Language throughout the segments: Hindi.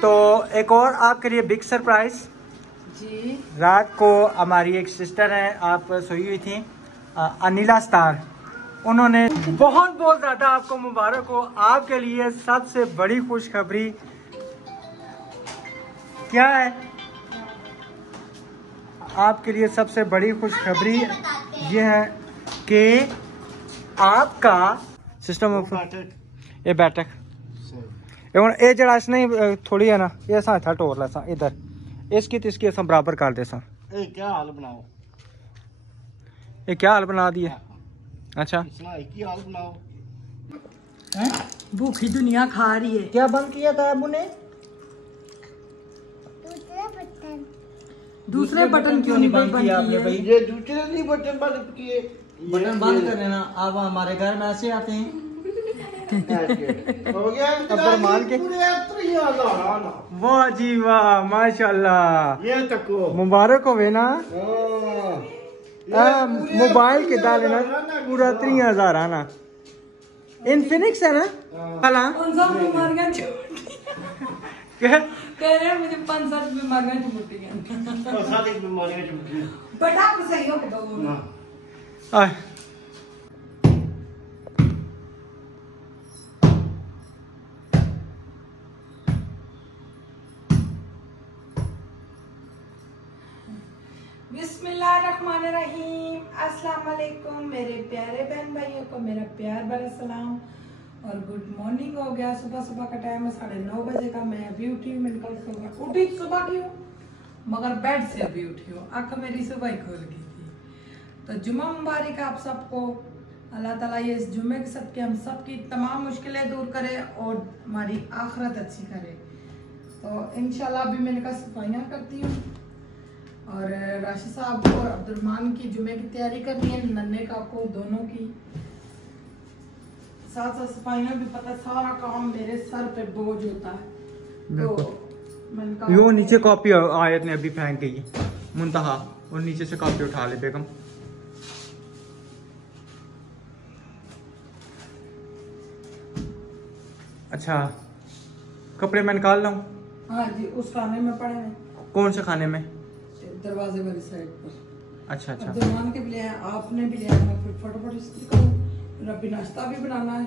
तो एक और आपके लिए बिग सरप्राइज जी। रात को हमारी एक सिस्टर है, आप सोई हुई थी, अनिला स्टार, उन्होंने बहुत बहुत ज्यादा आपको मुबारक हो। आपके लिए सबसे बड़ी खुशखबरी क्या है? आपके लिए सबसे बड़ी खुशखबरी ये है कि आपका सिस्टम ये बैठक ये जरा इसने थोड़ी है ना, ये सा था टोर ला इधर इसकी तो इसकी असा बराबर कर दे सा। क्या हाल बनाओ, ये क्या हाल बना दिए? अच्छा हाल बनाओ। भूखी दुनिया खा रही है। क्या बंद किया था अबू ने? दूसरे बटन क्यों नहीं बंद किया आपने भाई? ये दूसरे नहीं बटन बंद किए, बटन बंद कर देना। आप हमारे घर में ऐसे आते हैं हो गया अब मान के। वाह जी वाह, माशाल्लाह, ये तको मुबारक हो ना। मोबाइल के डाले ना पूरा 3000 आना। इनफिनिक्स है ना? कह रहे हैं मुझे 5-7 बीमारियां चिमटी हैं। बड़ा सही हो गया। बिस्मिल्लाहिर्रहमानिर्रहीम, अस्सलाम वालेकुम मेरे प्यारे बहन भाइयों को मेरा प्यार भरा सलाम और गुड मॉर्निंग हो गया। सुबह सुबह का टाइम है 9:30 बजे का। मैं अभी उठी हूँ, मैंने कल उठी सुबह की हूँ मगर बेड से अभी उठी हूँ, आँख मेरी सुबह ही खुल गई थी। तो जुम्मा मुबारक आप सबको। अल्लाह ताला ये इस जुम्मे के सदके हम सब की तमाम मुश्किलें दूर करे और हमारी आखिरत अच्छी करे। तो इंशाल्लाह अभी मैंने कहा सफाइयाँ करती हूँ और राशिद साहब को और अब्दुर्रहमान की जुमे की तैयारी करनी है, नन्हे का को दोनों की, साथ साथ सफाइयाँ भी। पता सारा काम मेरे सर पे बोझ होता है। तो यो नीचे कॉपी आयत ने अभी फेंक गई मुंतहा, और नीचे से कॉपी उठा ले बेगम। अच्छा कपड़े मैं निकाल रहा हूँ। हाँ जी, उस खाने में पड़े हैं। कौन से खाने में? दरवाजे वाली साइड पर। अच्छा अच्छा, अब्दुर्रहमान के भी लिया है, आपने भी लिया है। मैं फिर फटाफट इस्त्री करूँ, रबी नाश्ता भी बनाना है।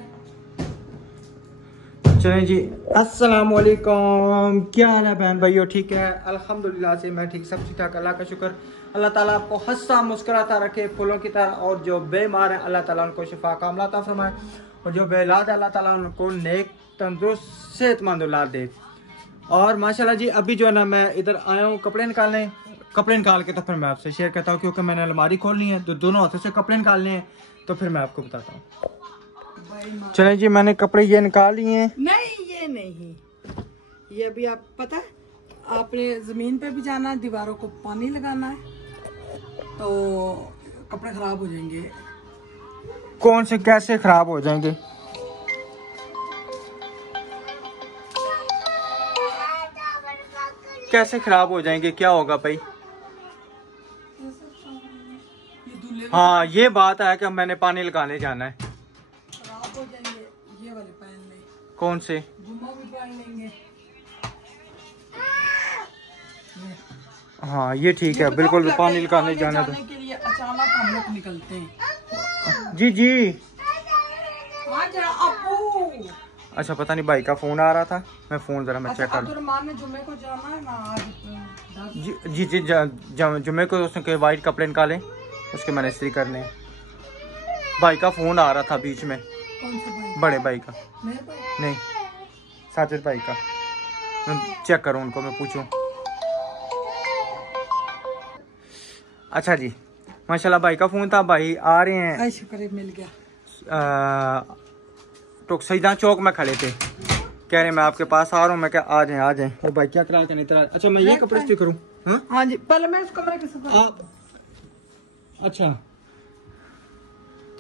चलें जी, अस्सलाम वालेकुम। क्या हाल है बहन भाइयों? ठीक है अल्हम्दुलिल्लाह से मैं ठीक, सब ठीक ठाक, अल्लाह का शुक्र। अल्लाह ताला आपको हंसता मुस्कुराता रखे फूलों की तरह, और जो बीमार है अल्लाह ताला उनको शिफा कामला अता फरमाए, और जो बेलाद है अल्लाह ताला उनको नेक तंदुरुस्त सेहतमंद औलाद दे। और माशाल्लाह जी अभी जो है ना मैं इधर आया हूँ कपड़े निकालने। कपड़े निकाल के तो फिर मैं आपसे शेयर करता हूँ, क्योंकि मैंने अलमारी खोलनी है तो दोनों हाथों से कपड़े निकालने हैं, तो फिर मैं आपको बताता हूँ। चलें जी, मैंने कपड़े ये निकाल लिए हैं। नहीं ये नहीं, ये अभी आप पता है आपने जमीन पे भी जाना है, दीवारों को पानी लगाना है, तो कपड़े खराब हो जाएंगे। कौन से कैसे खराब हो जाएंगे? कैसे खराब हो जाएंगे? क्या होगा भाई? हाँ ये बात है कि मैंने पानी लगाने जाना है। खराब हो जाएंगे, ये वाले पहन लें। कौन से? जुम्मा भी पहन लेंगे। हाँ ये ठीक है, बिल्कुल पानी लगाने जाना तो। के लिए अचानक हम लोग निकलते हैं। जी जी अबू। अच्छा पता नहीं भाई का फोन आ रहा था, मैं फोन जरा मैं चेक कर। अब्दुर्रहमान ने जुम्मे को जाना है ना आज। जी जी जुम्मे को उसने वाइट कपड़े निकाले, उसके मैंने इस्त्री करने। भाई का फोन आ रहा था बीच में। कौन सा भाई? बड़े भाई का। नहीं साजिद भाई का। मैं चेक करूँ उनको, मैं पूछूं। अच्छा जी माशाल्लाह भाई का फोन था, भाई आ रहे हैं। शुक्र मिल गया। तो सईदा चौक में खड़े थे, कह रहे मैं आपके पास आ रहा हूँ। मैं क्या आ जाए। वो भाई क्या करा के नहीं तरह। अच्छा मैं ये कपड़े इस्त्री करूँ? हाँ जी, पहले मैं इस कमरे के सफर। आप अच्छा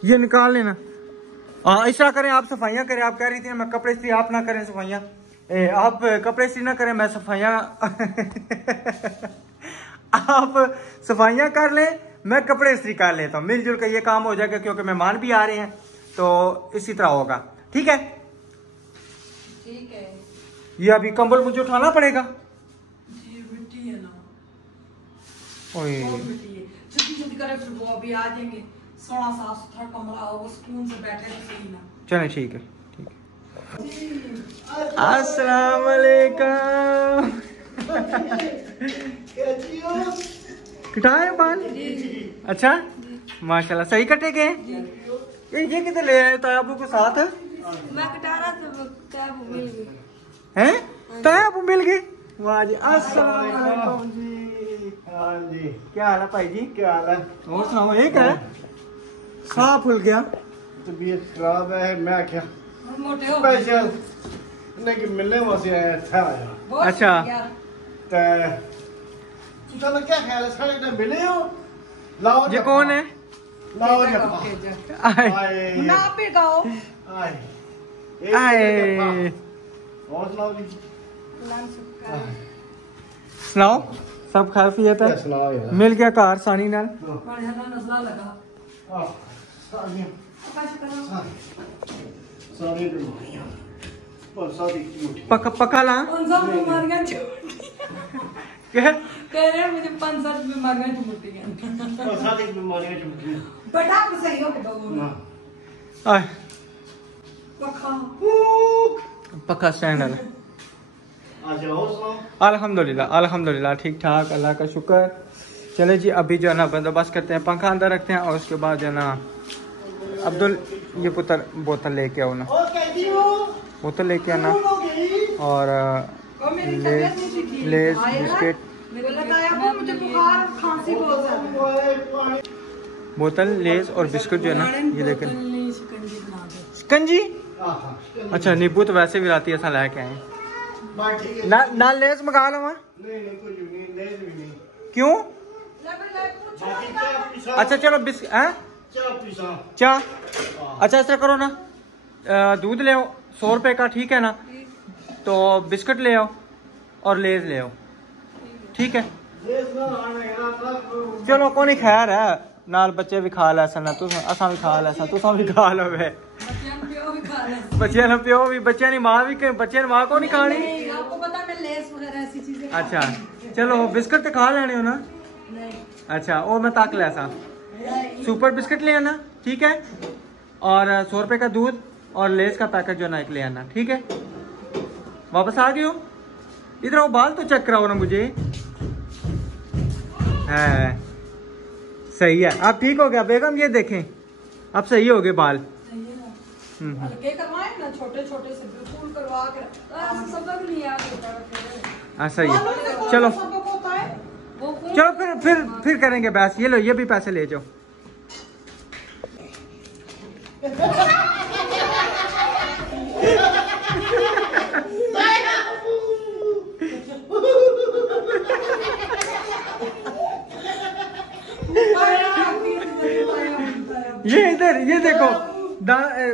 ये निकाल लेना। हाँ इस तरह करें, आप सफाइयाँ करें। आप कह रही थी मैं कपड़े इस्त्री, आप ना करें सफाइयाँ। आप कपड़े इस्त्री ना करें, मैं सफाइयाँ आप सफाइयाँ कर लें, मैं कपड़े इस्त्री कर लेता हूँ। मिलजुल कर ये काम हो जाएगा, क्योंकि मेहमान भी आ रहे हैं, तो इसी तरह होगा। ठीक है? ठीक है। ये अभी कंबल मुझे उठाना पड़ेगा। जी मिट्टी है ना, ओए बहुत मिट्टी है। जल्दी जल्दी करें, फिर वो अभी आ जाएंगे। सोना साफ सुथरा कमरा हो, सुकून से बैठे तो सही ना। चले ठीक है ठीक है। अस्सलाम वालेकुम। कटाए बाल? अच्छा माशाल्लाह, सही कटे गए। ये किधर ले आए तायाबू को साथ? मैं कटा रहा था, तायाबू मिल गई। हैं तायाबू मिल गए? वाह जी, अस्सलाम वालेकुम जी। हाँ जी, क्या हाल है भाई जी? क्या हाल है? और सुनाओ। एक है साह फुल गया। तबीयत खराब है, मैं क्या मोटे हो स्पेशल नहीं कि मिलने वास्ते आया था यार। बहुत अच्छा। शुक्रिया। तू चलो क्या ख्याल है, सारे इतने मिले हो? लाओ ये कौन है? लाओ भेजा जप्पा। करो, भेजा। आए आए ना पे गाओ। आए आए। और सुनाओ जी। सुनाओ सब खैफियत क्या है? सुनाओ यार। मिल गया कार सानी नाल? बड़े हला नजला लगा। हाँ, सारी आकाश करो। सारी बीमारियां और सारी झूठी। पका ला। 500 बीमारियां क्या? कह रहे हैं मुझे 500 बीमारियां छुट्टी हैं। और सारी बीमारियां झूठी। बेटा आप सही हो के दो। आए पखा पक्का स्टैंड। आज और सुनाओ। अल्हम्दुलिल्लाह अल्हम्दुलिल्लाह ठीक ठाक, अल्लाह का शुक्र। चले जी अभी जो है ना बंदोबस्त करते हैं, पंखा अंदर रखते हैं और उसके बाद जो है ना अब्दुल ये पुत्र बोतल लेके आओ ना, और कैसी हो? बोतल लेके आना हो गई? और लेस बिस्किट मुझे बुखार खांसी बहुत ज्यादा। बोतल लेस और बिस्किट जो है ना ये देखें। शिकंजी बना दो। शिकंजी? आहा, अच्छा नींबू तो वैसे भी राती ऐसा लेके आए। बात ठीक है। ना लेस मंगा लो वहाँ। नहीं नहीं कुछ भी नहीं, नहीं भी नहीं। क्यों? बाकी चाय पीसा। अच्छा चलो चाय पीसा। चाह। अच्छा ऐसा करो ना, दूध ले आओ 100 रुपए का, ठीक है ना? तो बिस्किट ले आओ और लेज ले आओ, ठीक है? देश ना आने का ना। चलो कोई खैर है, नाल बच्चे भी खा लै सन, असा भी खा लै सन, तुसा भी खा लो वे। बच्चे ने प्यो भी, बच्चे ने माँ भी, बच्चे ने माँ को नहीं खानी। आपको पता मैं लेस वगैरह ऐसी चीजें। अच्छा चलो बिस्किट तो खा लेने हो ना? अच्छा और मैं ताक लै सा सुपर बिस्किट ले आना, ठीक है? और 100 रुपए का दूध और लेस का पैकेट जो है ना एक ले आना, ठीक है? वापस आ गए हो? इधर आओ, बाल तो चेक कराओ ना मुझे। है सही है, अब ठीक हो गया बेगम, ये देखें अब सही हो गए बाल। हल्के करवाए ना, छोटे छोटे से बिल्कुल करवा के सबक नहीं आ गया। सही है, चलो सबक होता है वो चलो फिर करेंगे बहस। ये लो ये भी पैसे ले जाओ। ये इधर ये देखो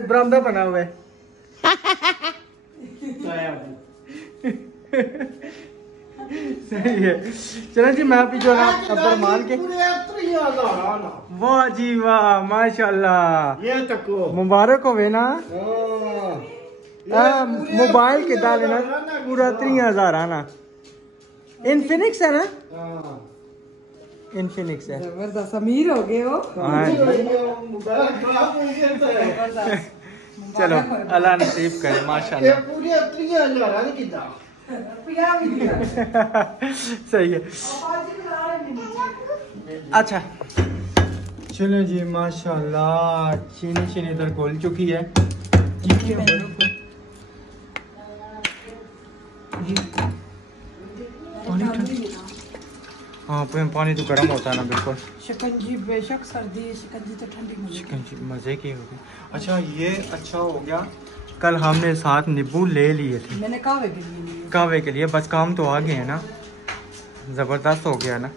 बरामदा बना हुआ है। सही है, चलो जी मैं भी जो है अब्बर मान के। वाह जी वाह माशाल्लाह, ये तको मुबारक होवे ना। मोबाइल के दाले ना पूरा 3000 आना। इनफिनिक्स है ना? इनफिनिक्स है। जबरदस्त अमीर हो गए हो। हाँ जी चलो अल्लाह नसीब करे माशाल्लाह। पूरे 3000 किदा रुपया भी दिया। सही है। अच्छा चलो जी माशाल्लाह, चीनी चीनी इधर घुल चुकी है। पानी ठंडा, हाँ पानी तो गर्म होता है ना बिल्कुल। शिकंजी बेशक सर्दी है, शिकंजी तो ठंडी मिलेगी। शिकंजी मजे की होगी। अच्छा ये अच्छा हो गया, कल हमने साथ नींबू ले लिए थे मैंने कहवे के लिए। कहवे के लिए, बस काम तो आ गए हैं ना, ज़बरदस्त हो गया ना।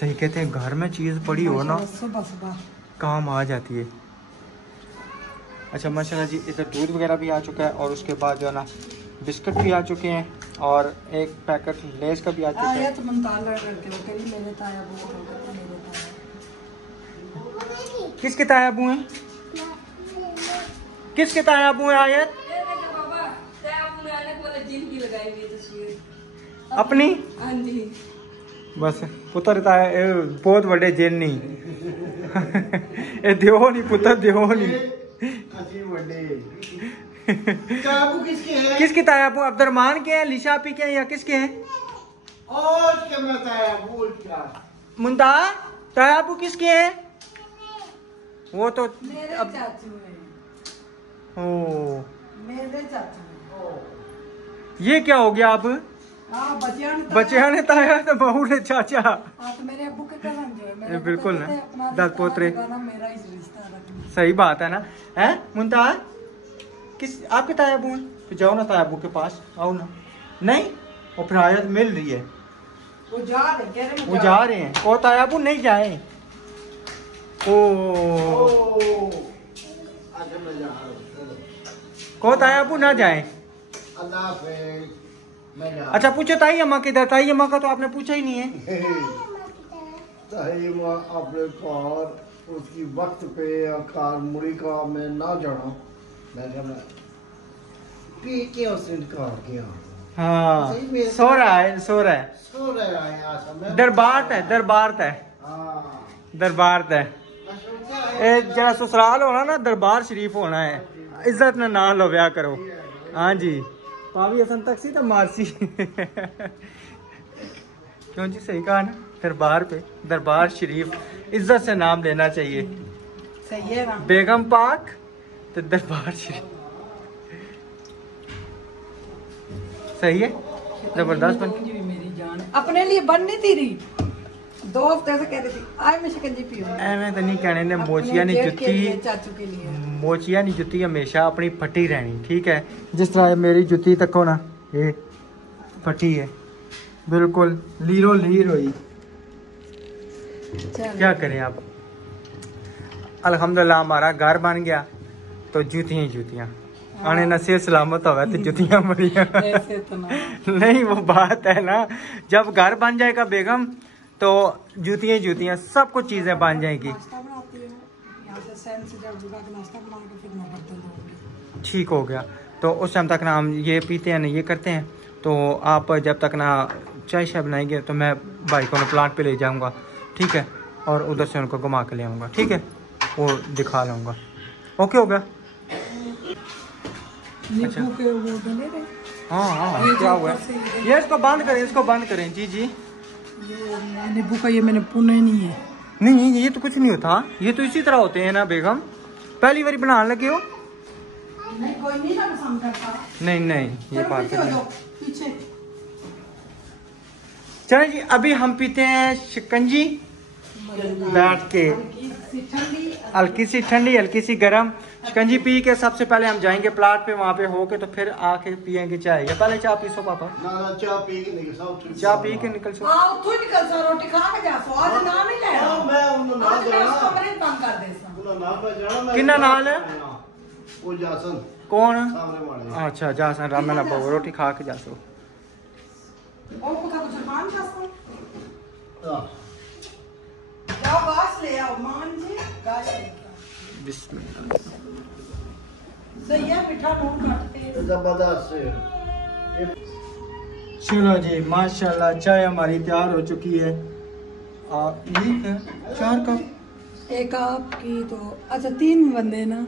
सही कहते हैं घर में चीज़ पड़ी हो ना सुबह सुबह काम आ जाती है। अच्छा माशाल्लाह जी इधर दूध वगैरह भी आ चुका है और उसके बाद जो है ना बिस्किट भी आ चुके हैं और एक पैकेट लेस का भी आ चुका है। आयत मंताल करके वो करी मेरे ताया वो मेरे ताया। किसके तायाबू हैं? किसके तायाबू हैं आयत? अपनी हाँ जी। बस पुत्र ताया बहुत बड़े जिन नहीं ये दियो नहीं पुत्र दियो नहीं। अच्छी बर्थडे। तायाबू किसके है? किसकी तायाबू? अब्दुर्रहमान के हैं, लिशा आपी के हैं या किसके हैं? और क्या मैं तायाबू क्या? मुंता तायाबू किसके हैं? वो तो मेरे अब चाचू हैं। ओ मेरे चाचू हैं। ये क्या हो गया अब? हाँ बच्चे ने ताया तो बहू ने चाचा। हाँ तो मेरे अब्बू के कजन जो है मेरे बिल्कुल ना, अपना दस पोतरे। मेरा ही रिश्ता रखना। सही बात है ना। है मुंता किस आपके तायाबू हैं? तो जाओ ना तायाबू के पास, आओ ना। नहीं और फिर आयत मिल रही है, वो जा रहे कह रहे वो जा रहे हैं। ओ तायाबू नहीं जाए। ओ आगे मैं जा रहा हूँ। को तायाबू ना जाए। अल्लाह हाफिज। मैं जा अच्छा पूछो ताई अम्मा किधर? ताई अम्मा का तो आपने पूछा ही नहीं है। ताई माँ अपने कार उसकी वक्त पे कार मुड़ी का मैं ना जाना। मैं कहना पी के उसने कार किया। हाँ सो रहा है सो रहे हैं समय। दरबार है दरबार है हाँ दरबार है। ए जरा ससुराल होना ना दरबार शरीफ होना है। इज्जत ना ना लो ब्याह करो। हाँ जी पावी हसन तक सी तो मारसी क्यों जी सही कहा ना। दरबार पे दरबार शरीफ इज्जत से नाम लेना चाहिए। सही है ना। बेगम पाक तो दरबार शरीफ सही है। जबरदस्त बन भी मेरी जान है। अपने लिए बन नहीं थी रही 2 हफ्ते से कह रही थी आज मैं शिकंजी पीऊंगी। ਐਵੇਂ ਤਾਂ ਨਹੀਂ कहने ने अपने मोचिया नहीं जेठ के लिए, जुत्ती चाचू के लिए। मोचिया नहीं जुत्ती हमेशा अपनी फटी रहनी ठीक है। जिस तरह मेरी जुत्ती तको ना ये फटी है बिल्कुल लीरो लीर हुई। चल। क्या करें आप। अल्हम्दुलिल्लाह हमारा घर बन गया तो जूतियां ही जूतियां आने न से सलामत होगा तो जुतियां बढ़िया। ऐसे तो ना। नहीं वो बात है ना जब घर बन जाएगा बेगम तो जूतियां जूतियां सब कुछ चीजें बन जाएगी। नाश्ता बनाती हूँ यहाँ से सैन से जब का नाश्ता बना के फिर मैं बर्तन धोऊंगी। ठीक हो गया तो उस टाइम तक ना हम ये पीते हैं ना ये करते हैं। तो आप जब तक ना चाय शाय बनाएंगे तो मैं भाई को ना प्लांट पे ले जाऊंगा ठीक है। और उधर से उनको घुमा के ले आऊँगा ठीक है। वो दिखा लाऊंगा। ओके हो गया। अच्छा। नींबू के वो डले रहे। हाँ हाँ ये क्या जो हुआ ऊपर से है? ये इसको बंद करें इसको बंद करें। जी जी ये नींबू का ये मैंने पुना ही नहीं है। नहीं ये तो कुछ नहीं होता। ये तो इसी तरह होते हैं ना बेगम। पहली बारी बनाने लगे हो? नहीं कोई नहीं ना पसंद करता। नहीं नहीं ये चलो बात पीछे हो नहीं। जाओ, पीछे। चलो जी अभी हम पीते हैं शिकंजी बैठ के। हल्की सी ठंडी हल्की सी गर्म शिकंजी पी के सबसे पहले हम जाएंगे प्लाट पे। वहाँ पे होके तो फिर आके पियेंगे चाय। या पहले चाय पीसो पापा? ना चाय पी के नहीं सब ठीक। चाय पी के निकल सो। हाँ उठो निकल सो रोटी खा के जा सो। आज नाम ही ले हाँ, मैं उन्हें ना आज मैं जाना। उसको मरीज बंद कर दे सा। उन्हें ना पे जाना मैं। किन्ना नाल है? वो जासन कौन? सामने वाले। अच्छा जासन राम ना बाबू रोटी खा के जा सो। और कुछ मान का सो। हाँ। जाओ घास ले आओ मान जी घास ले आओ। बिस्मिल्लाह। सही है मीठा नून काटते। जबरदस्त है। चलो जी माशाल्लाह चाय हमारी तैयार हो चुकी है। और ये क्या 4 कप? एक आपकी तो अच्छा 3 बंदे ना।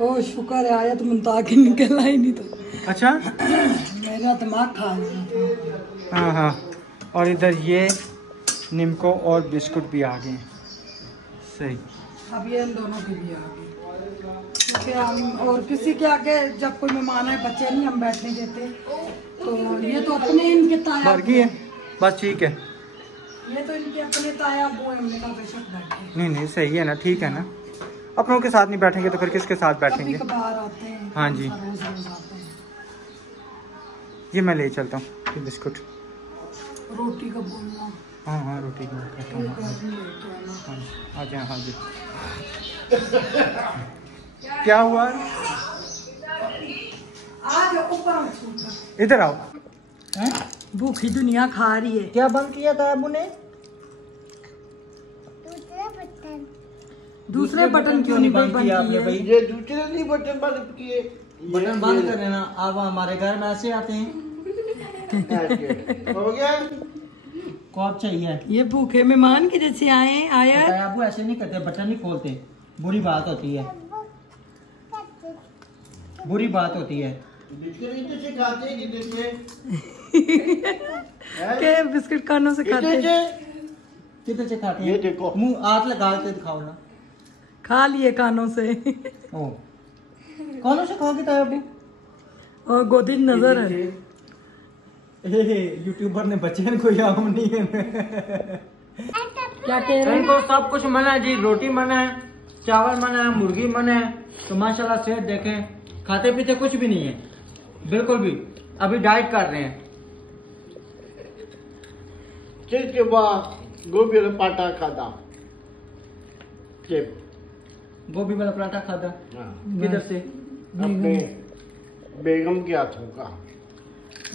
ओ शुक्र है आयत मुंता के निकल आई नहीं तो अच्छा मेरा दिमाग खा गया। हाँ हाँ। और इधर ये निम्को और बिस्कुट भी आ गए हैं। सही। अब ये इन दोनों के भी आ गए क्योंकि हम और किसी के आगे जब कोई मेहमान है बच्चे नहीं हम बैठने देते तो ये तो अपने इनके ताया भर गई है बस ठीक है। ये तो इनके अपने ताया अबू हैं। हमने कहा बेशक बैठे नहीं नहीं सही है ना ठीक है ना। अपनों के साथ नहीं बैठेंगे तो फिर किसके साथ कभी बैठेंगे? कभार आते हैं। हाँ जी। रोज रोज आते हैं। ये मैं ले चलता हूँ ये बिस्कुट। रोटी का बोलना हाँ हाँ रोटी की बात करता हूँ। एक आदमी लेके आना। हाँ जी, आ जाए हाँ जी। क्या हुआ? आज ऊपर छूट इधर आओ। भूखी दुनिया खा रही है। क्या बंद किया था अबू ने? दूसरे बटन क्यों नहीं बंद किया आपने भाई? ये दूसरे नहीं बटन बंद किए। बटन बंद कर लेना। अब हमारे घर में ऐसे आते हैं हो गया कौन चाहिए? ये भूखे मेहमान के जैसे आया है। अबू ऐसे नहीं करते, बटन नहीं खोलते, बुरी बात होती है, बुरी बात होती है। के बिस्किट कानों से खाते कितने से खाते हैं? ये देखो। मुंह हाथ लगा के दिखाओ ना। खा लिए कानों से। ओ कौन से खाओगे ताया अबू? और गोदी नजर है। यूट्यूबर ने बच्चे को या हम नहीं है। क्या कह रहे हैं? इनको सब कुछ मना है जी, रोटी मना है, चावल मना है, मुर्गी मना है। तो माशाल्लाह सेहत देखें, खाते पीते कुछ भी नहीं है, बिल्कुल भी। अभी डाइट कर रहे हैं। के बाद गोभी वाला पाटा खाता गोभी वाला पराठा खाता किधर से? अपने बेगम के हाथों का।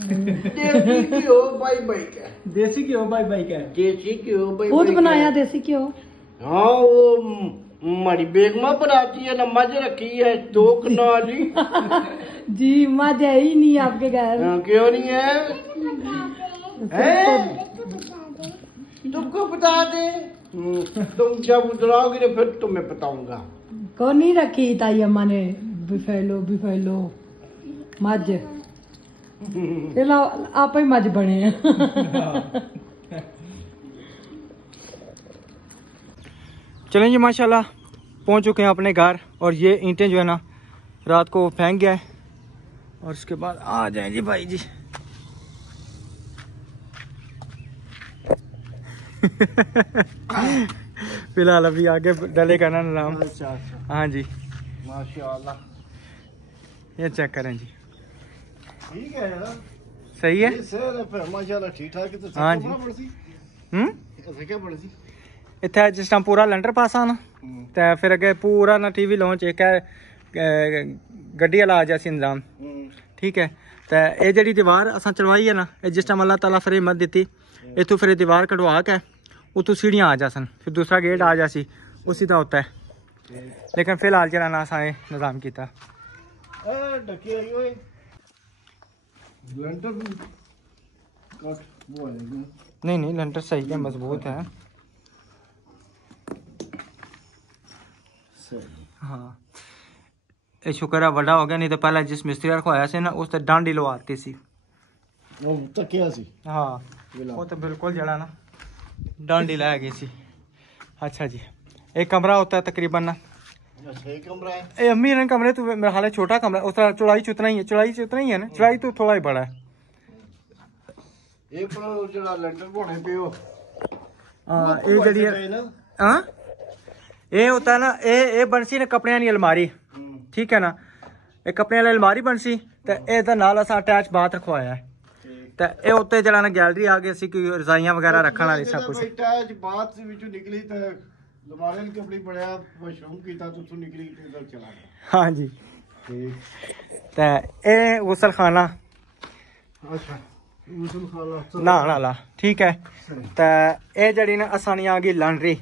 देसी घी हो भाई भाई का, देसी घी हो भाई भाई का। देसी घी हो भाई खुद भाई बनाया का। देसी घी हो? हाँ वो हमारी बेगमा बनाती है ना, मज रखी है दो कनाली। जी मजा है ही नहीं आपके घर। क्यों नहीं है? तुमको बता दे। तुम जब उतराओगे ना फिर तुम्हें बताऊंगा। कौन नहीं रखी ताई अम्मा ने? बिफेलो मज। चलो आप ही मज बने हैं। चलें जी, माशाल्लाह पहुंच चुके हैं अपने घर। और ये ईंटें जो है ना रात को फेंक गया है। और उसके बाद आ जाए जी भाई जी। फिलहाल अभी आगे डलेगा ना नाम। अच्छा हाँ जी, माशाल्लाह ये चेक करें जी, ठीक है यार, सही है। फिर माशाल्लाह ठीक ठाक है। तो हाँ जी। क्या पड़ी सी? इतना जिस टाइम पूरा लंडर पास आना तो फिर अगे पूरा ना टीवी लॉन्च एक गड्डी वाला आ जाए इंतजाम। ठीक है, तो ये जी दीवार असा चलवाई है ना, जिस टाइम अल्लाह ताला फिर हिम्मत दी इतों फिर दीवार कटवा के उतों सीढ़ियाँ आ जासन, फिर दूसरा गेट आ जासी, उसी तरह होता है। लेकिन फिलहाल जरा ना असा निज़ाम किया। नहीं नहीं, लंटर सही है, मजबूत है। हाँ, ये शुक्र है बड़ा हो गया, नहीं तो पहले जिस मिस्त्री रखवाया से ना उस डांडी लवाती सी। हाँ वो तो बिल्कुल जड़ा ना डांडी ला गई सी। अच्छा जी, एक कमरा होता है तकरीबन ना। कमरा है ए अम्मी ने कमरे तो मेरा हाल है छोटा कमरा, उस तरह चौड़ाई उतना ही है, चौड़ाई उतना ही है ना, चौड़ाई तो थोड़ा ही बड़ा है। ये पर जड़ा लंडर बोने पे हो। हाँ ये जड़ी हाँ ये होता है ना, ये बनसी ना कपड़े की अलमारी। ठीक है ना, एक कपड़े वाली अलमारी बनसी तो ये नाल असा अटैच बाथ रखवाया है। तो ये उत्ते जड़ा ना गैलरी आ गई सी, कोई रजाइयां वगैरह रखने वाली सब कुछ। अटैच बाथ विचों निकली तो अलमारी के कपड़े पड़या वाशरूम कीता तो तू निकली तो चला गया। हाँ जी, तो ये गुसल खाना। अच्छा गुसल खाना ना ना। ठीक है, तो ये जड़ी ना आसानी आ गई लॉन्ड्री,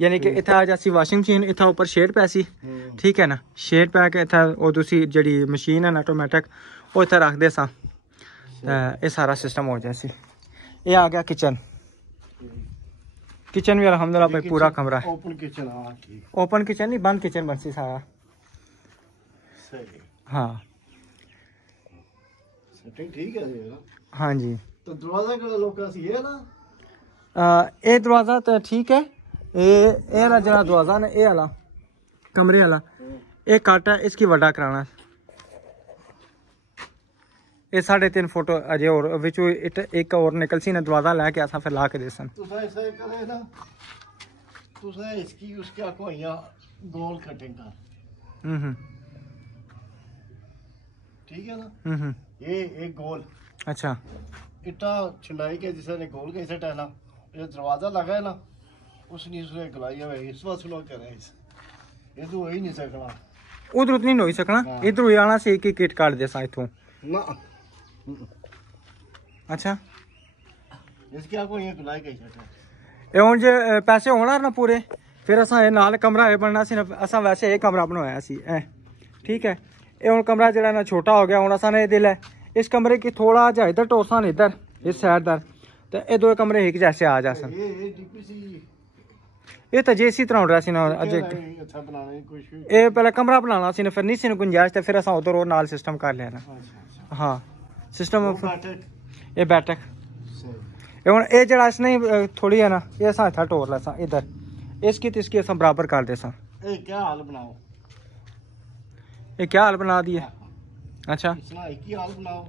यानी कि इतना आ जासी वाशिंग मशीन, इतना ऊपर शेड पैसी। ठीक है ना, शेड पै के इतना और दूसरी जड़ी मशीन है ना ऑटोमेटिक वो इतना रख दे सा, ये सारा सिस्टम हो जाए। ये आ गया किचन। किचन भी अल्हम्दुलिल्लाह भाई पूरा कमरा है। Open kitchen. हाँ ठीक, ओपन किचन नहीं, बंद किचन बनसी सारा। सही। हाँ सेटिंग ठीक है ये। हाँ जी, तो दरवाजा का लोग का सी है ना, ये दरवाजा तो ठीक है। ये वाला जरा दरवाजा ना, ये वाला कमरे वाला ये काटा, इसकी वड्डा कराना। ये 3.5 फुट अजे और विचू एक और निकल सी ना, दरवाजा लैके असा फिर ला के दे सन। तो ऐसा करे ना, तो इसकी उसके आको यहाँ गोल कटिंग कर। ठीक है ना, ये एक गोल। अच्छा, इतना छिलाई के जिसे ने गोल कैसे टहला, ये दरवाजा लगा है ना उसने उसने गलाई है इस बात सुनो करे इस ये तो वही नहीं सकना उधर उतनी नहीं हो सकना, इधर ही आना से एक ही किट काट दे सा इथों ना। अच्छा, इसके आको ये गलाई कैसे टहला ये हुन जे पैसे होना ना पूरे, फिर असा ये नाल कमरा है बनना सी ना, असा वैसे एक कमरा बनवाया सी। ठीक है, ये हुन कमरा जड़ा ना छोटा हो गया, हुन असा ने दिल है इस कमरे की थोड़ा जा इधर टोसन इधर इस साइड दर तो ये दो कमरे एक जैसे आ जा सन ये डीपीसी ये तो जे इसी तरह रहा सी ना अजे अच्छा बनाने की कोशिश ये पहले कमरा बनाना सी ना फिर नहीं सी ना गुंजाइश तो फिर असा उधर और नाल सिस्टम कर लेना अच्छा हाँ सिस्टम बैठक ये बैठक सही ये हुन ये जड़ा इसने थोड़ी है ना ये असा इतना टोर ला इधर इसकी तो इसकी असा बराबर कर दे सा ये क्या हाल बनाओ ये क्या हाल बना दिए अच्छा इसना एक ही हाल बनाओ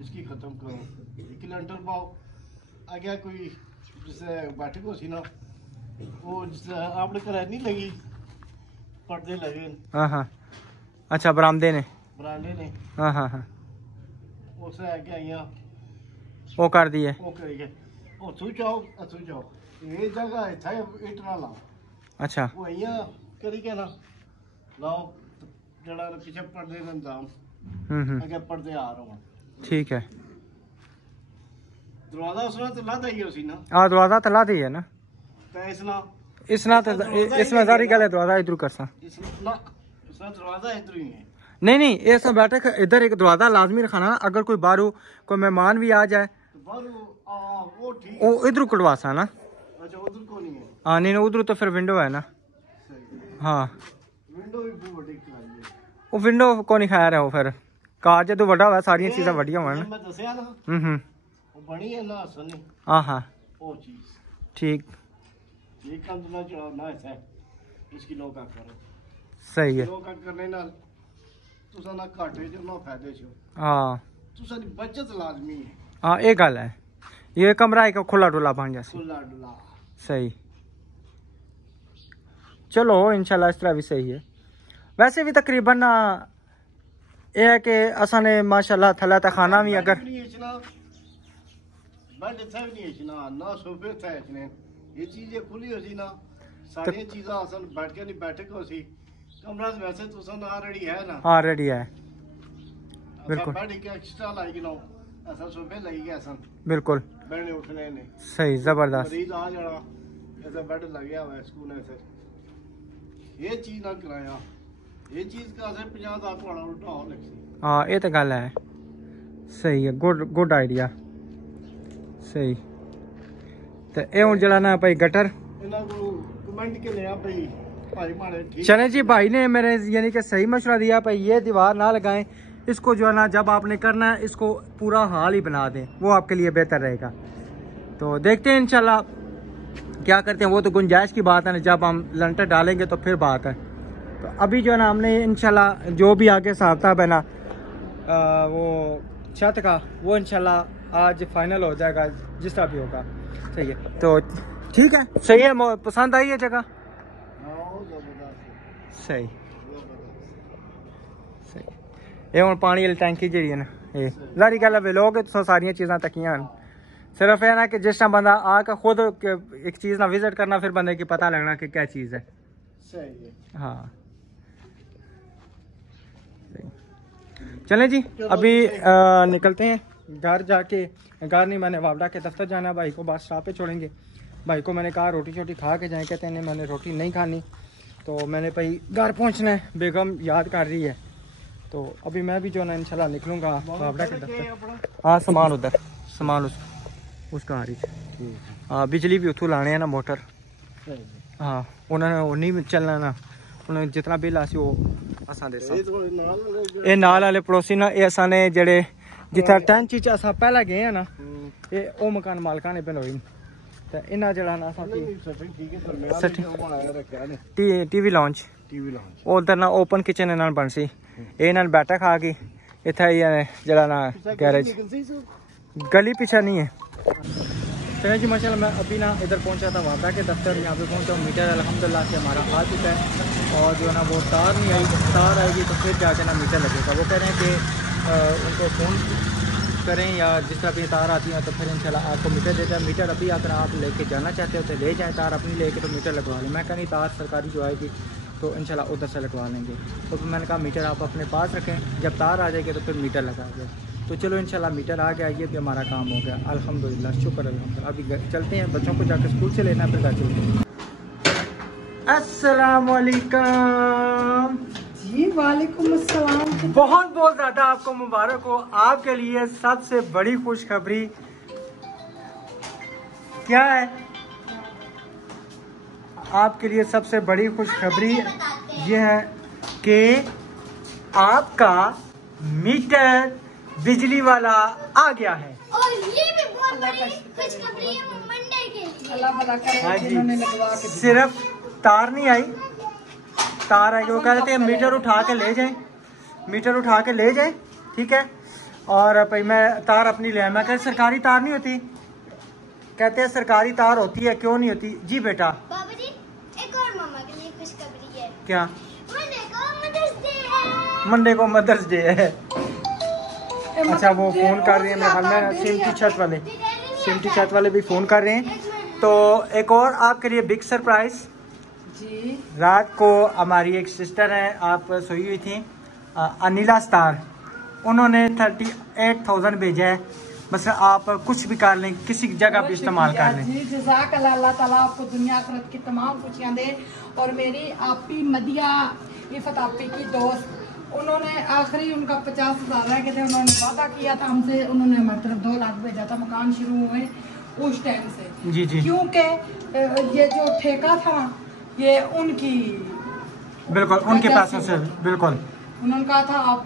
इसकी खत्म करो एक लेंटर पाओ आगे कोई जैसे बैठक हो सी ना वो जैसे आपने करार नहीं लगी पर्दे लगे हाँ हाँ अच्छा बरामदे ने बरांडे ने हाँ हाँ हाँ उसे आगे आइया वो कर दिए वो करेंगे ओ तू जाओ ये जगह है था इट ना लाओ अच्छा वो आइया करी के ना लाओ जड़ा पीछे पर्दे का इंतजाम आगे पर्दे आ रहा हूँ ठीक है दरवाजा उसने तो लादा ही उसी ना हाँ दरवाजा तो ला दी है ना तो इसना इसमें सारी गल है दरवाजा इधर कर सा इसना दरवाजा इधर ही है नहीं ये सब बैठक इधर एक दरवाजा लाजमी रखाना अगर कोई बाहरों कोई मेहमान भी आ जाए तो बाहर वो ठीक वो इधर कटवा सा ना अच्छा उधर को नहीं है हाँ नहीं उधर तो फिर विंडो है ना सही हाँ विंडो भी बहुत बड़ी कराई है वो विंडो को नहीं खाया रहा वो फिर कार जो बड़ा हुआ सारिया चीज़ा वड्डिया हुआ मैं दसिया ना वो बनी है ना सनी हाँ हाँ वो चीज ठीक ये काम तो ना चढ़ाओ ना ऐसा इसकी लोका करो सही है लोका करने नाल तुसा ना घाटे च ना फायदे च हाँ तुसा दी बचत लाजमी है हाँ ये गल है ये कमरा एक खुला डुला बन जाए खुला डुला सही चलो इंशाल्लाह इस तरह भी सही है वैसे भी तकरीबन ये है कि असा ने माशाल्लाह थला तक खाना भी अगर बेड इतना भी नहीं है ना सोफे थे इसने ये चीजें खुली हो सी ना सारी चीजें असन बैठ के नहीं बैठे को सी कमरा तो वैसे तो सन ऑलरेडी है ना हाँ रेडी है बिल्कुल बेड एक एक्स्ट्रा लाएगी ना ऐसा सोफे लगेगा ऐसा बिल्कुल बैठने उठने ने सही जबरदस्त मरीज आ जाना ऐसा बेड लग गया हुआ है स्कूल ऐसे ये चीज ना कराया ये चीज का असर 50,000 वाला उल्टा हो लग हाँ ये तो गल है सही है गुड आइडिया सही तो ये हूँ जरा ना भाई गटर इन्हों को कमेंट के लिया भाई भाई मारे ठीक चले जी भाई ने मेरे यानी कि सही मशवरा दिया भाई ये दीवार ना लगाएं इसको जो है ना जब आपने करना है इसको पूरा हाल ही बना दें वो आपके लिए बेहतर रहेगा तो देखते हैं इंशाल्लाह क्या करते हैं वो तो गुंजाइश की बात है ना जब हम लंटर डालेंगे तो फिर बात है तो अभी जो है ना हमने इंशाल्लाह जो भी आगे हिसाब है ना वो छत का वो इंशाल्लाह आज फाइनल हो जाएगा जिस तरह भी होगा सही है तो ठीक है सही है पसंद आई है जगह सही सही ये हूँ पानी वाली टैंकी जी है ना ये सारी गल है लोग तो सारिया चीज़ा तकियां सिर्फ है ना कि जिस टाइम बंदा आकर खुद एक चीज़ ना विजिट करना फिर बंदे की पता लगना कि क्या चीज़ है सही है हाँ चलें जी अभी निकलते हैं घर जाके घर नहीं मैंने वावड़ा के दफ्तर जाना भाई को बात स्टॉप पे छोड़ेंगे भाई को मैंने कहा रोटी शोटी खा के जाए कहते हैं मैंने रोटी नहीं खानी तो मैंने भाई घर पहुंचना है बेगम याद कर रही है तो अभी मैं भी जो ना इंशाल्लाह निकलूँगा वावड़ा के दफ्तर हाँ सामान उधर सामान उसका आ रही हाँ बिजली भी उतों लाने है ना मोटर हाँ उन्होंने नहीं चलना ना उन्होंने जितना बिल आसी वो असा दे ये नाल वाले पड़ोसी ना ये असा ने जेड़े जिथे टैंची च असा पहले गए हैं ना ये ओ मकान मालका ने बनोई ते इना जेड़ा ना असा टीवी लॉन्च उधर ना ओपन किचन इन्हां बन सी इन्हां बैठक आ गई इथे जेड़ा ना गैरेज गली पीछे नहीं है चलिए जी माशाल्लाह मैं अभी ना इधर पहुंचा था वापड़ा के दफ्तर यहाँ पे पहुंचा मीटर अल्हम्दुलिल्लाह से हमारा आ चुका है और जो है ना वो तार नहीं आई तार आएगी तो फिर जाके ना मीटर लगेगा वो कह रहे हैं कि उनको फ़ोन करें या जिस तरह भी तार आती हैं तो फिर इंशाल्लाह आपको मीटर देता है मीटर अभी अगर आप लेके जाना चाहते हो तो ले जाएँ तार अपनी लेके तो मीटर लगवा लें मैं कहीं तार सरकारी जो आएगी तो इंशाल्लाह उधर से लगवा लेंगे तो फिर मैंने कहा मीटर आप अपने पास रखें जब तार आ जाएगी तो फिर मीटर लगा दें तो चलो इंशाल्लाह मीटर आ गया ये भी हमारा काम हो गया अल्हम्दुलिल्लाह शुक्र अल्हम्दुलिल्लाह अभी चलते हैं बच्चों को जाकर स्कूल से लेना फिर घर चलते हैं अस्सलाम वालेकुम जी वालेकुम अस्सलाम। बहुत बहुत ज़्यादा आपको मुबारक हो। आपके लिए सबसे बड़ी खुशखबरी क्या है? आपके लिए सबसे बड़ी खुशखबरी ये है कि आपका मीटर बिजली वाला आ गया है। और ये भी बहुत बड़ी खुशखबरी है मंडे के लिए। अल्लाह भला करे हाँ जिन्होंने जी, लगवा के दिया। सिर्फ तार नहीं आई, तार आई वो कह रहे थे मीटर उठा के ले जाएं, मीटर उठा के ले जाएं, ठीक है। और भाई मैं तार अपनी ले आया। मैं कहते सरकारी तार नहीं होती, कहते हैं सरकारी तार होती है, क्यों नहीं होती? जी बेटा। बाबा जी एक और मामा के लिए खुशखबरी है। क्या? मंडे को मदर्स डे है। मंडे को मदर्स डे है। अच्छा वो फोन कर रही है मेरे ख्याल में, सिमटी छत वाले, सिमटी छत वाले भी फोन कर रहे हैं। तो एक और आपके लिए बिग सरप्राइज। जी रात को हमारी एक सिस्टर है, आप सोई हुई थी, अनिला स्टार, उन्होंने 38,000 भेजा है। बस आप कुछ भी कर लें, किसी जगह भी इस्तेमाल कर लें। जी जज़ाक अल्लाह, अल्लाह ताला आपको दुनिया आखिरत की तमाम खुशियां दे। और मेरी आपी मदिया इफ़त आपी की दोस्त, उन्होंने आखिरी उनका 50,000 रह गए थे, उन्होंने वादा किया था हमसे, उन्होंने हमारी तरफ 2 लाख भेजा था मकान शुरू हुए उस टाइम से। जी जी क्योंकि ये जो ठेका था ये उनकी, बिल्कुल उनके पैसों से, बिल्कुल उन्होंने कहा था आप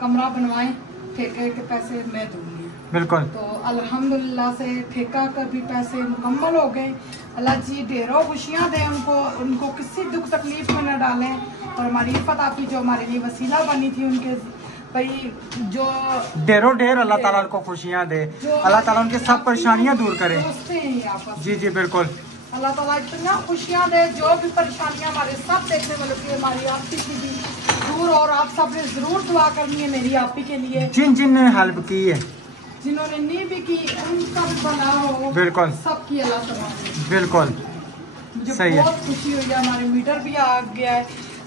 कमरा बनवाएं, ठेके के पैसे मैं दूंगी। बिल्कुल। तो अल्हम्दुलिल्लाह से ठेका का भी पैसे मुकम्मल हो गए। अल्लाह जी ढेरों खुशियाँ दें उनको, उनको किसी दुख तकलीफ में न डालें। और हमारी इफ़त आपकी जो हमारे लिए वसीला बनी थी उनके, भाई जो ढेरों ढेर अल्लाह ताला उनको खुशियाँ दे, अल्लाह ताला उनकी सब परेशानियाँ दूर करे। दोस्तें हैं ये आपस। जी जी बिल्कुल। अल्लाह ताला इतना खुशियाँ दे, जो भी परेशानियाँ हमारे सब देखने वालों की, हमारी आपकी की भी दूर। और आप सब ने ज़रूर दुआ करनी है मेरी आपी के लिए, जिन जिन ने हेल्प की है, जिन्होंने नहीं भी की उनका भी भला हो। बिल्कुल सबकी अल्लाह ताला दे। बिल्कुल मुझे सही है। बहुत खुशी हुई है, हमारे मीटर भी आ गया है,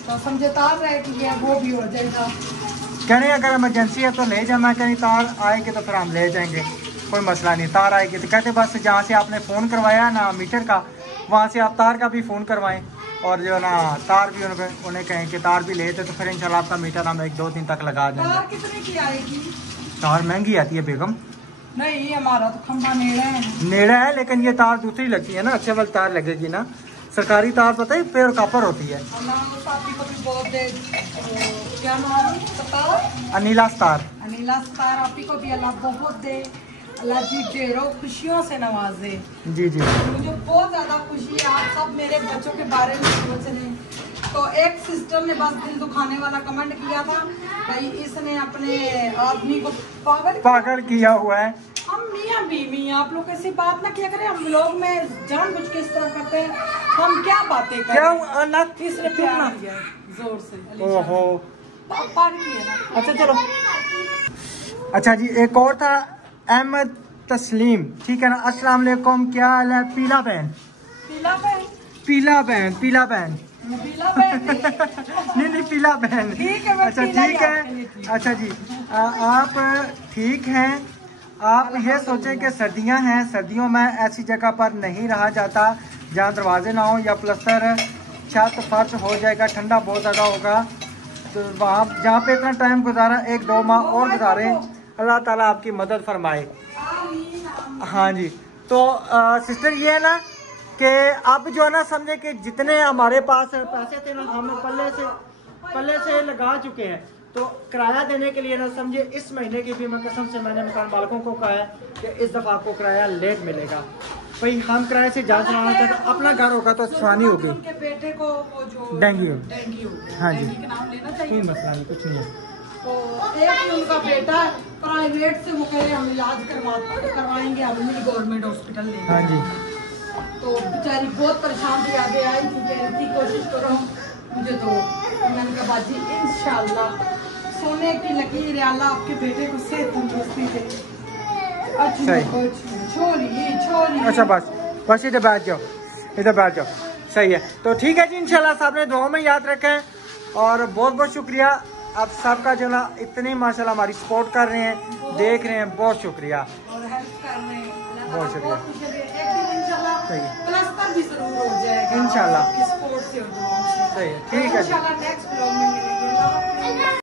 तो समझे तार रह गया है वो भी हो जाएगा। कह रहे अगर इमरजेंसी है तो ले जाए। मैं कहीं तार आएगी तो फिर हम ले जाएंगे, कोई मसला नहीं। तार आएगी तो कहते बस जहाँ से आपने फ़ोन करवाया ना मीटर का, वहाँ से आप तार का भी फ़ोन करवाएं। और जो ना तार भी उन्हें कहें कि तार भी ले तो फिर इंशाल्लाह आपका मीटर हम 1-2 दिन तक लगा तार देंगे। कितने की आएगी? तार महंगी आती है बेगम। नहीं हमारा तो खंभा नेड़ा है। नेड़ा है लेकिन ये तार दूसरी लगती है ना, अच्छे वाली तार लगेगी ना। सरकारी तार पता है प्योर कॉपर होती है। अल्लाह आपकी को भी बहुत दे। क्या नाम बताओ? अनिला स्टार। अनिला स्टार आपी को भी अल्लाह बहुत दे, अल्लाह जी ढेरों खुशियों से नवाजे। जी जी मुझे बहुत ज़्यादा खुशी है, आप सब मेरे बच्चों के बारे में सोच रहे हैं। तो एक सिस्टर ने बस दिल दुखाने वाला कमेंट किया था, भाई इसने अपने आदमी को पागल किया हुआ है। हम मियाँ बीवी आप लोग ऐसी बात ना किया करें, हम लोग में जानबूझ के इस तरह करते हैं, हम क्या बातें करें। क्या अल्लाह इसने प्यार किया है, जोर से। ओहो पानी पिए ना। अच्छा चलो। अच्छा जी एक और था अहमद तस्लीम, ठीक है ना। अस्सलाम वालेकुम, क्या हाल है? पीला बहन, पीला बहन, पीला बहन, पीला बहन पीला बहन नहीं नहीं पीला बहन। ठीक है, मैं अच्छा पीला ठीक ही आपके लिए है। ठीक। अच्छा जी आप ठीक हैं? आप ये सोचें कि सर्दियां हैं, सर्दियों में ऐसी जगह पर नहीं रहा जाता जहाँ दरवाजे ना हो या प्लस्तर छत फर्श हो जाएगा, ठंडा बहुत ज़्यादा होगा। तो वहाँ जहाँ पे इतना टाइम गुजारा 1-2 माह और गुजारें, अल्लाह ताला आपकी मदद फरमाए। हाँ जी। तो सिस्टर ये है ना कि अब जो है ना समझे कि जितने हमारे पास पैसे थे ना हम पल्ले से लगा चुके हैं। तो किराया देने के लिए ना समझे इस महीने की भी मैं कसम से मैंने मकान मालिकों को कहा है कि इस दफ़ा आपको किराया लेट मिलेगा। भाई हम किराए से जान चलाना चाहते, अपना घर होगा तो आसानी होगी। उनके बेटे को वो जो डेंगू हो गया, हाँ जी, डेंगू के नाम लेना चाहिए। कोई मसला नहीं, कुछ नहीं है। तो एक ही उनका बेटा प्राइवेट से वो कहे हम इलाज करवाएंगे, हम गवर्नमेंट हॉस्पिटल ले। हाँ जी तो बेचारी बहुत परेशान थी, आगे आई थी कि इतनी कोशिश करो मुझे दो। मैंने कहा बाजी इंशाल्लाह सोने की लकीर है, अल्लाह आपके बेटे को सेहत तंदुरुस्ती दे। छोरी अच्छा बस इधर बैठ जाओ, इधर बैठ जाओ। सही है। तो ठीक है जी, इंशाल्लाह साहब ने दुआ में याद रखें। और बहुत बहुत शुक्रिया आप सबका जो ना इतनी माशाल्लाह हमारी सपोर्ट कर रहे हैं, देख रहे हैं, बहुत शुक्रिया, और हेल्प कर रहे हैं। बहुत शुक्रिया। एक दिन इंशाल्लाह सही है। प्लास्टर भी जरूर हो जाएगा इंशाल्लाह। आपकी सपोर्ट से और दुआओं से। सही है, ठीक है जी। इंशाल्लाह नेक्स्ट ब्लॉग में मिलेंगे। अल्लाह